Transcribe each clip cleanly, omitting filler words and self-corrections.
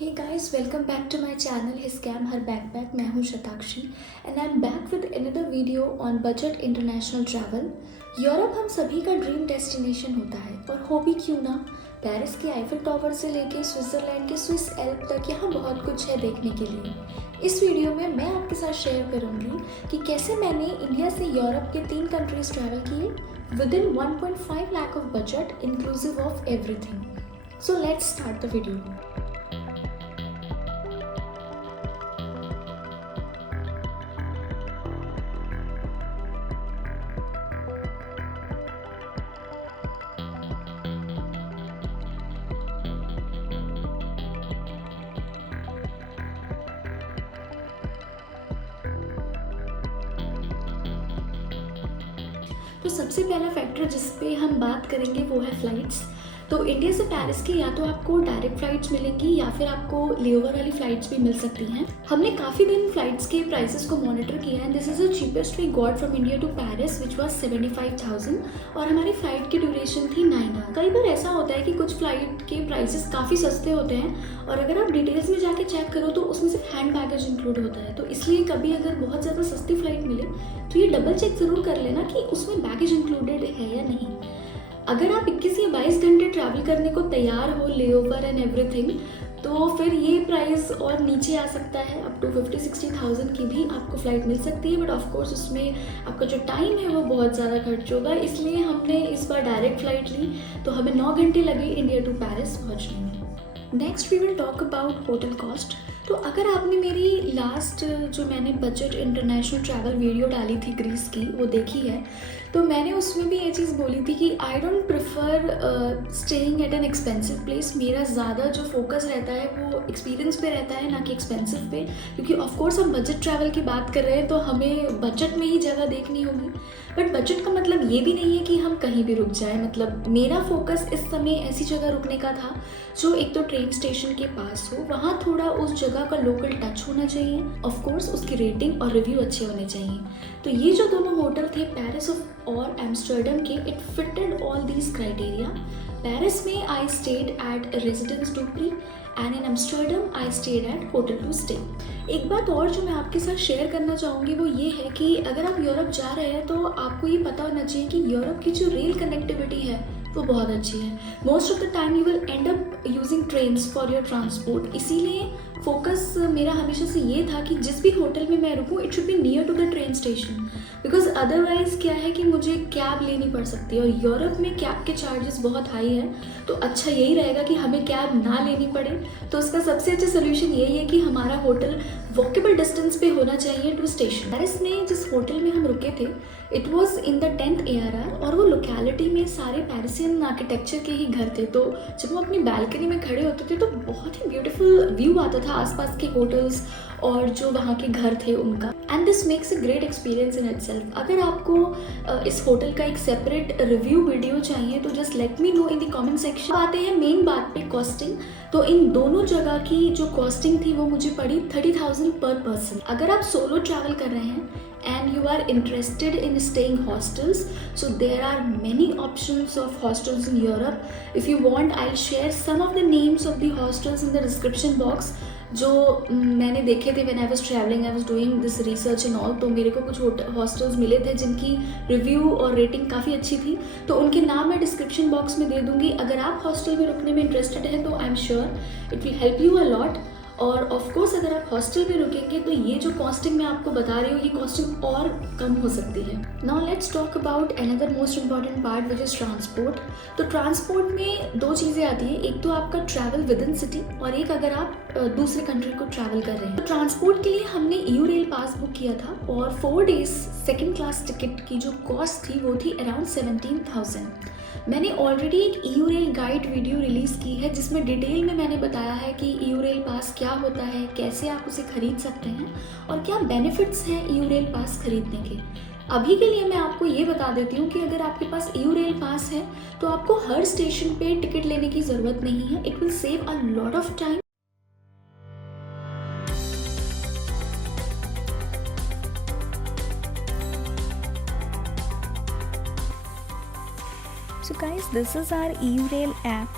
Hey guys, welcome back to my channel His Scam Her Backpack. मैं हूँ Shatakshi and I'm back with another video on budget international travel. Europe हम सभी का dream destination होता है और हो भी क्यों ना। पेरिस के आईफिल टावर से लेके स्विट्जरलैंड के स्विस एल्प तक यहाँ बहुत कुछ है देखने के लिए। इस वीडियो में मैं आपके साथ शेयर करूँगी कि कैसे मैंने इंडिया से यूरोप के 3 कंट्रीज ट्रैवल किए within 1.5 lakh of budget inclusive of everything. So let's start the video. तो सबसे पहला फैक्टर जिस पे हम बात करेंगे वो है फ़्लाइट्स। तो इंडिया से पेरिस की या तो आपको डायरेक्ट फ़्लाइट्स मिलेंगी या फिर आपको लेओवर वाली फ़्लाइट्स भी मिल सकती हैं। हमने काफ़ी दिन फ़्लाइट्स के प्राइसेस को मॉनिटर किया है। This is the cheapest we got from India to Paris which was 75,000 और हमारी फ़्लाइट की ड्यूरेशन थी 9 आवर। कई बार ऐसा होता है कि कुछ फ़्लाइट के प्राइसेस काफ़ी सस्ते होते हैं और अगर आप डिटेल्स में जाके चेक करो तो उसमें सिर्फ हैंड बैगेज इंक्लूड होता है। तो इसलिए कभी अगर बहुत ज़्यादा सस्ती फ़्लाइट मिले तो ये डबल चेक ज़रूर कर लेना कि उसमें बैगेज इंक्लूडेड है या नहीं। अगर आप 21 या 22 घंटे ट्रैवल करने को तैयार हो लेओवर एंड एवरीथिंग तो फिर ये प्राइस और नीचे आ सकता है। अप टू 50-60,000 की भी आपको फ़्लाइट मिल सकती है, बट ऑफ कोर्स उसमें आपका जो टाइम है वो बहुत ज़्यादा खर्च होगा। इसलिए हमने इस बार डायरेक्ट फ़्लाइट ली तो हमें 9 घंटे लगे इंडिया टू पेरिस पहुँचने में। Next we will talk about hotel cost. तो अगर आपने मेरी लास्ट जो मैंने बजट इंटरनेशनल ट्रैवल वीडियो डाली थी ग्रीस की वो देखी है तो मैंने उसमें भी ये चीज़ बोली थी कि I don't prefer staying at an expensive place. मेरा ज़्यादा जो फोकस रहता है वो एक्सपीरियंस पे रहता है ना कि एक्सपेंसिव पे, क्योंकि ऑफ कोर्स हम बजट ट्रैवल की बात कर रहे हैं तो हमें बजट में ही जगह देखनी होगी। बट बजट का मतलब ये भी नहीं है कि हम कहीं भी रुक जाए। मतलब मेरा फोकस इस समय ऐसी जगह रुकने का था जो एक तो ट्रेन स्टेशन के पास हो, वहाँ थोड़ा उस जगह का लोकल टच होना चाहिए, ऑफ कोर्स उसकी रेटिंग और रिव्यू अच्छे होने चाहिए। तो ये जो दोनों होटल थे पेरिस और एम्स्टर्डम के, it fitted all these criteria. Paris में I stayed at residence Dupre and in Amsterdam I stayed at hotel to stay. एक बात और जो मैं आपके साथ शेयर करना चाहूँगी वो ये है कि अगर आप यूरोप जा रहे हैं तो आपको ये पता होना चाहिए कि यूरोप की जो रेल कनेक्टिविटी है वो बहुत अच्छी है। Most of the time you will and up using trains for your transport. इसीलिए फोकस मेरा हमेशा से ये था कि जिस भी होटल में मैं रुकूँ it should be near to the train station, because otherwise क्या है कि मुझे कैब लेनी पड़ सकती है और यूरोप में कैब के चार्जेस बहुत हाई है। तो अच्छा यही रहेगा कि हमें कैब ना लेनी पड़े। तो उसका सबसे अच्छा सोल्यूशन यही है कि हमारा होटल वॉकेबल डिस्टेंस पे होना चाहिए टू स्टेशन। पेरिस में जिस होटल में हम रुके थे it was in the 10th ARR और वो लोकेलिटी में सारे पेरिसियन आर्किटेक्चर के ही घर थे। तो जब हम अपनी बालकनी में खड़े होते थे तो बहुत ही ब्यूटीफुल व्यू आता था आसपास के होटल्स और जो वहाँ के घर थे उनका। And this makes a great experience in itself. अगर आपको इस होटल का एक सेपरेट रिव्यू वीडियो चाहिए तो just let me know in the comment section. आते हैं मेन बात पे, कॉस्टिंग। तो इन दोनों जगह की जो कॉस्टिंग थी वो मुझे पड़ी 30,000 पर पर्सन। अगर आप सोलो ट्रैवल कर रहे हैं and you are interested in staying hostels, so there are many options of hostels in Europe. If you want I'll share some of the names of the hostels in the description box जो मैंने देखे थे when I was traveling, I was doing this research and all। तो मेरे को कुछ hostels मिले थे जिनकी रिव्यू और रेटिंग काफ़ी अच्छी थी, तो उनके नाम मैं डिस्क्रिप्शन बॉक्स में दे दूँगी। अगर आप हॉस्टल में रुकने में इंटरेस्टेड हैं तो I am sure it will help you a lot. और ऑफ कोर्स अगर आप हॉस्टल में रुकेंगे तो ये जो कॉस्टिंग मैं आपको बता रही हूँ ये कॉस्टिंग और कम हो सकती है। Now let's talk about another most important part which is transport. तो ट्रांसपोर्ट में 2 चीज़ें आती हैं, एक तो आपका ट्रैवल विद इन सिटी और एक अगर आप दूसरे कंट्री को ट्रैवल कर रहे हैं। तो ट्रांसपोर्ट के लिए हमने EU रेल पास बुक किया था और 4 डेज सेकेंड क्लास टिकट की जो कॉस्ट थी वो थी अराउंड 17,000। मैंने ऑलरेडी एक EU rail guide video release की है जिसमें डिटेल में मैंने बताया है कि EU रेल पास क्या होता है, कैसे आप उसे खरीद सकते हैं और क्या बेनिफिट्स हैं EU रेल पास खरीदने के। अभी के लिए मैं आपको ये बता देती हूँ कि अगर आपके पास EU रेल पास है तो आपको हर स्टेशन पे टिकट लेने की ज़रूरत नहीं है। It will save a lot of time. So guys, this is our EU Rail app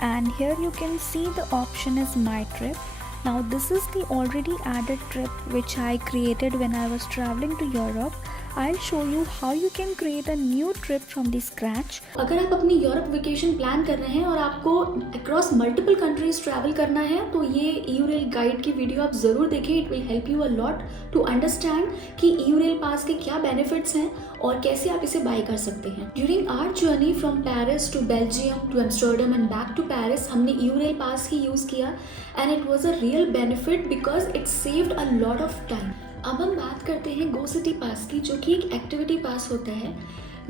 and here you can see the option is my trip. Now this is the already added trip which I created when I was traveling to Europe. I'll show you how you can create a new trip from the scratch. अगर आप अपनी Europe vacation plan कर रहे हैं और आपको across multiple countries travel करना है तो ये यूरेल गाइड की वीडियो आप ज़रूर देखें. It will help you a lot to understand कि यूरेल पास के क्या बेनिफिट्स हैं और कैसे आप इसे बाय कर सकते हैं. During our journey from Paris to Belgium to Amsterdam and back to Paris हमने यूरेल पास ही यूज़ किया and it was a real benefit because it saved a lot of time. अब हम बात करते हैं गो सिटी पास की, जो कि एक एक्टिविटी पास होता है.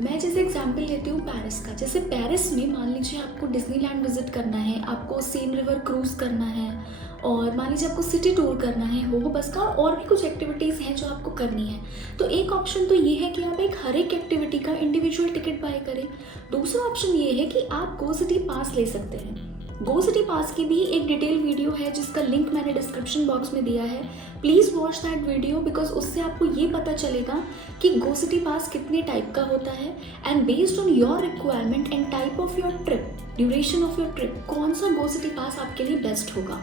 मैं जैसे एग्जांपल लेती हूँ पेरिस का. जैसे पेरिस में मान लीजिए आपको डिज्नीलैंड विजिट करना है, आपको सेन रिवर क्रूज़ करना है और मान लीजिए आपको सिटी टूर करना है हो बस का, और भी कुछ एक्टिविटीज़ हैं जो आपको करनी है. तो एक ऑप्शन तो ये है कि आप एक हर एक एक्टिविटी का इंडिविजुअल टिकट बाय करें. दूसरा ऑप्शन ये है कि आप गो सिटी पास ले सकते हैं. गो सिटी पास की भी एक डिटेल वीडियो है जिसका लिंक मैंने डिस्क्रिप्शन बॉक्स में दिया है. Please watch that video because उससे आपको ये पता चलेगा कि गो सिटी पास कितने टाइप का होता है and based on your requirement and type of your trip, duration of your trip, कौन सा गो सिटी पास आपके लिए बेस्ट होगा.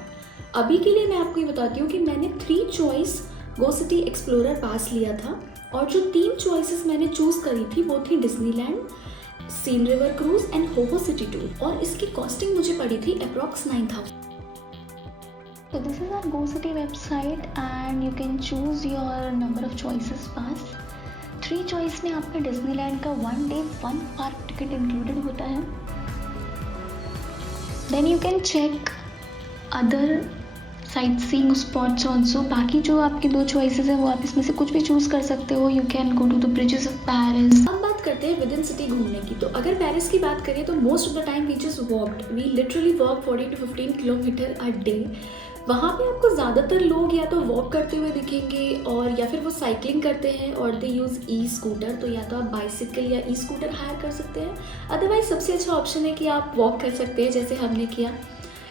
अभी के लिए मैं आपको ये बताती हूँ कि मैंने 3 चॉइस गो सिटी एक्सप्लोरर पास लिया था और जो 3 चॉइसेस मैंने चूज़ करी थी वो थी Disneyland, Seine river cruise and hoho city tour, और इसकी कॉस्टिंग मुझे पड़ी थी approx 9,000. So this is our Go City website and you can choose your number of choices pass. 3 choice में आपका डिज्नीलैंड का 1 day 1 park ticket included होता है. Then you can check other sightseeing spots also. बाकी जो आपके 2 choices है वो आप इसमें से कुछ भी चूज़ कर सकते हो. You can go to the bridges of Paris. अब बात करते हैं विद इन सिटी घूमने की. तो अगर पेरिस की बात करें तो most of the time we just walked. We literally walk 40 to 15 kilometre a day. वहाँ पे आपको ज़्यादातर लोग या तो वॉक करते हुए दिखेंगे और या फिर वो साइकिलिंग करते हैं और दे यूज़ ई स्कूटर. तो या तो आप बाइसिकल या ई स्कूटर हायर कर सकते हैं. अदरवाइज सबसे अच्छा ऑप्शन है कि आप वॉक कर सकते हैं जैसे हमने किया.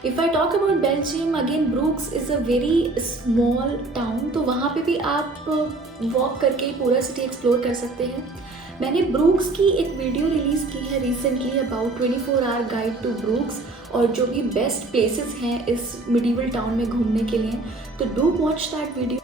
If I talk about Belgium again, Brooks is a very small town. तो वहाँ पे भी आप वॉक करके पूरा सिटी एक्सप्लोर कर सकते हैं. मैंने ब्रूक्स की एक वीडियो रिलीज़ की है recently about 24 hour guide to Bruges और जो भी बेस्ट प्लेसेस हैं इस मिडीवल टाउन में घूमने के लिए. तो डू वॉच दैट वीडियो.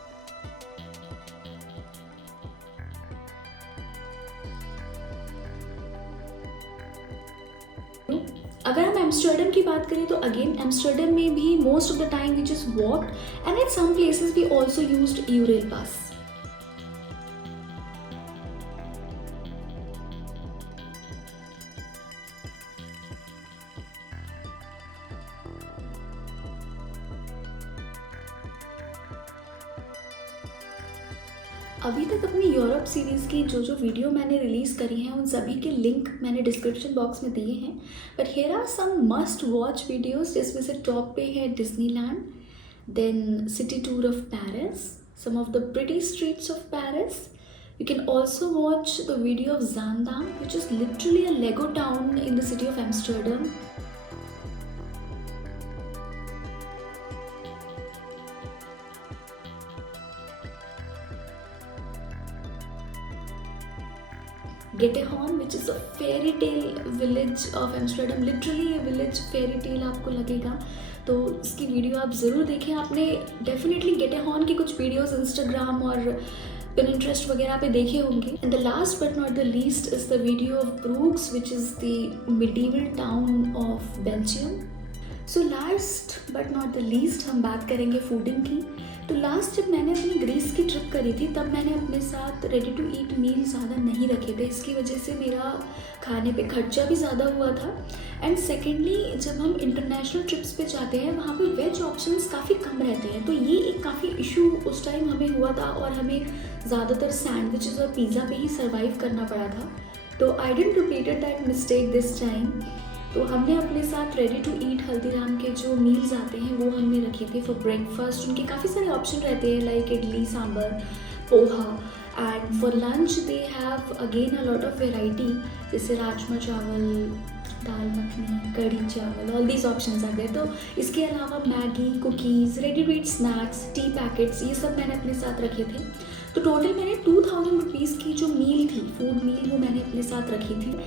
अगर हम एम्स्टर्डम की बात करें तो अगेन एम्स्टर्डम में भी most of the time we just walked and at some places we also used Eurail pass. अभी तक अपनी यूरोप सीरीज़ की जो वीडियो मैंने रिलीज़ करी हैं उन सभी के लिंक मैंने डिस्क्रिप्शन बॉक्स में दिए हैं. But here are some must watch videos जिसमें से टॉप पे है Disneyland, then city tour of Paris, some of the pretty streets of Paris. You can also watch the video of Zaandam, which is literally a Lego town in the city of Amsterdam. Getehorn, which is a fairy tale village of Amsterdam, literally a village fairy tale आपको लगेगा. तो इसकी video आप ज़रूर देखें. आपने definitely गेटेहॉर्न की कुछ वीडियोस इंस्टाग्राम और पिनिंटरेस्ट वगैरह पे देखे होंगे. And the last but not the least is the video of Brooks which is the medieval town of Belgium. So last but not the least हम बात करेंगे फूडिंग की. तो लास्ट जब मैंने अपनी ग्रीस की ट्रिप करी थी तब मैंने अपने साथ रेडी टू ईट मील ज़्यादा नहीं रखे थे. इसकी वजह से मेरा खाने पे खर्चा भी ज़्यादा हुआ था. एंड सेकेंडली जब हम इंटरनेशनल ट्रिप्स पे जाते हैं वहाँ पे वेज ऑप्शंस काफ़ी कम रहते हैं. तो ये एक काफ़ी इशू उस टाइम हमें हुआ था और हमें ज़्यादातर सैंडविचेस और पिज़्ज़ा पे ही सर्वाइव करना पड़ा था. तो I didn't repeated that mistake this time. तो हमने अपने साथ रेडी टू ईट हल्दीराम के जो मील्स आते हैं वो हमने रखे थे फॉर ब्रेकफास्ट. उनके काफ़ी सारे ऑप्शन रहते हैं like idli, sambar, poha. And for lunch they have again a lot of variety जैसे राजमा चावल, दाल मखनी, कढ़ी चावल, ऑल दीज ऑप्शंस आ गए. तो इसके अलावा Maggi, cookies, ready to eat snacks, tea packets, ये सब मैंने अपने साथ रखे थे. तो टोटल मैंने 2000 रुपीज़ की जो मील थी, फूड मील, वो मैंने अपने साथ रखी थी.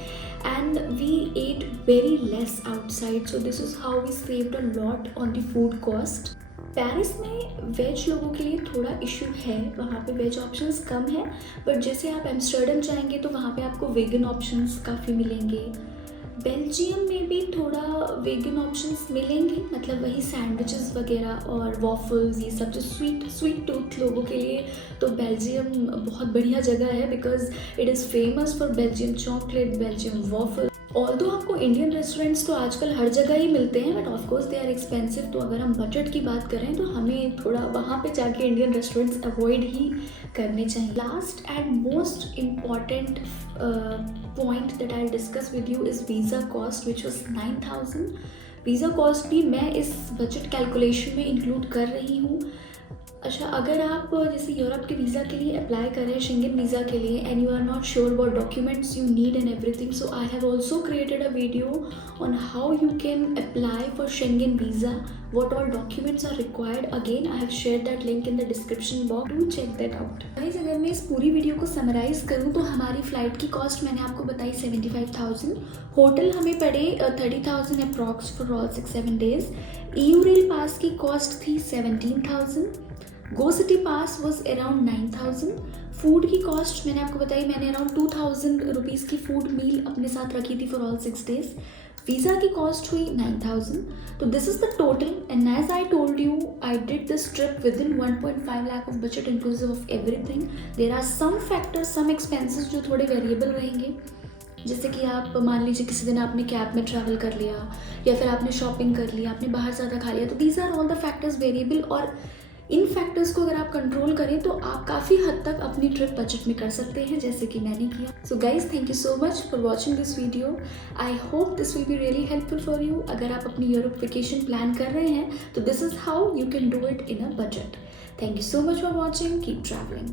and we ate very less outside, so this is how we saved a lot on the food cost. Paris में वेज लोगों के लिए थोड़ा इशू है, वहाँ पे वेज ऑप्शंस कम है, बट जैसे आप एम्स्टर्डम जाएंगे तो वहाँ पे आपको वेगन ऑप्शंस काफ़ी मिलेंगे। बेल्जियम में भी थोड़ा वेगन ऑप्शंस मिलेंगे, मतलब वही सैंडविचेस वगैरह और वॉफल्स, ये सब जो स्वीट टूथ लोगों के लिए तो बेल्जियम बहुत बढ़िया जगह है, because it is famous for Belgium chocolate, Belgium waffle. Although आपको इंडियन रेस्टोरेंट्स तो आजकल हर जगह ही मिलते हैं, but of course they are expensive, तो अगर हम बजट की बात करें तो हमें थोड़ा वहाँ पे जाके इंडियन रेस्टोरेंट्स अवॉइड ही करने चाहिए। Last and most important point that I discuss with you is visa cost, which was 9,000। Visa cost भी मैं इस बजट कैलकुलेशन में इंक्लूड कर रही हूँ। अच्छा, अगर आप जैसे यूरोप के वीज़ा के लिए अप्लाई कर रहे हैं, शेंगन वीज़ा के लिए, and you are not sure what documents you need and everything, so I have also created a video on how you can apply for Schengen visa, what all documents are required. Again, I have shared that link in the description box. Do check that out. Guys, अगर मैं इस पूरी video को summarise करूँ तो हमारी flight की cost मैंने आपको बताई 75,000, होटल हमें पड़े 30,000 approx for all 6-7 days, EU rail pass की कॉस्ट थी 17,000, go city pass was around 9,000, food की कॉस्ट मैंने आपको बताई, मैंने अराउंड 2,000 रुपीज़ की फूड मील अपने साथ रखी थी फॉर ऑल 6 डेज। वीज़ा की कॉस्ट हुई 9,000, तो this is the total, and as I told you I did this trip within 1.5 lakh of budget inclusive of everything. There are some factors, some expenses जो थोड़े variable रहेंगे, जैसे कि आप मान लीजिए किसी दिन आपने कैब में ट्रैवल कर लिया, या फिर आपने शॉपिंग कर लिया, आपने बाहर ज़्यादा खा लिया, तो these are all the factors variable, और इन फैक्टर्स को अगर आप कंट्रोल करें तो आप काफ़ी हद तक अपनी ट्रिप बजट में कर सकते हैं, जैसे कि मैंने किया। So guys, thank you so much for watching this video. I hope this will be really helpful for you. अगर आप अपनी यूरोप वेकेशन प्लान कर रहे हैं तो this is how you can do it in a budget. Thank you so much for watching, keep travelling.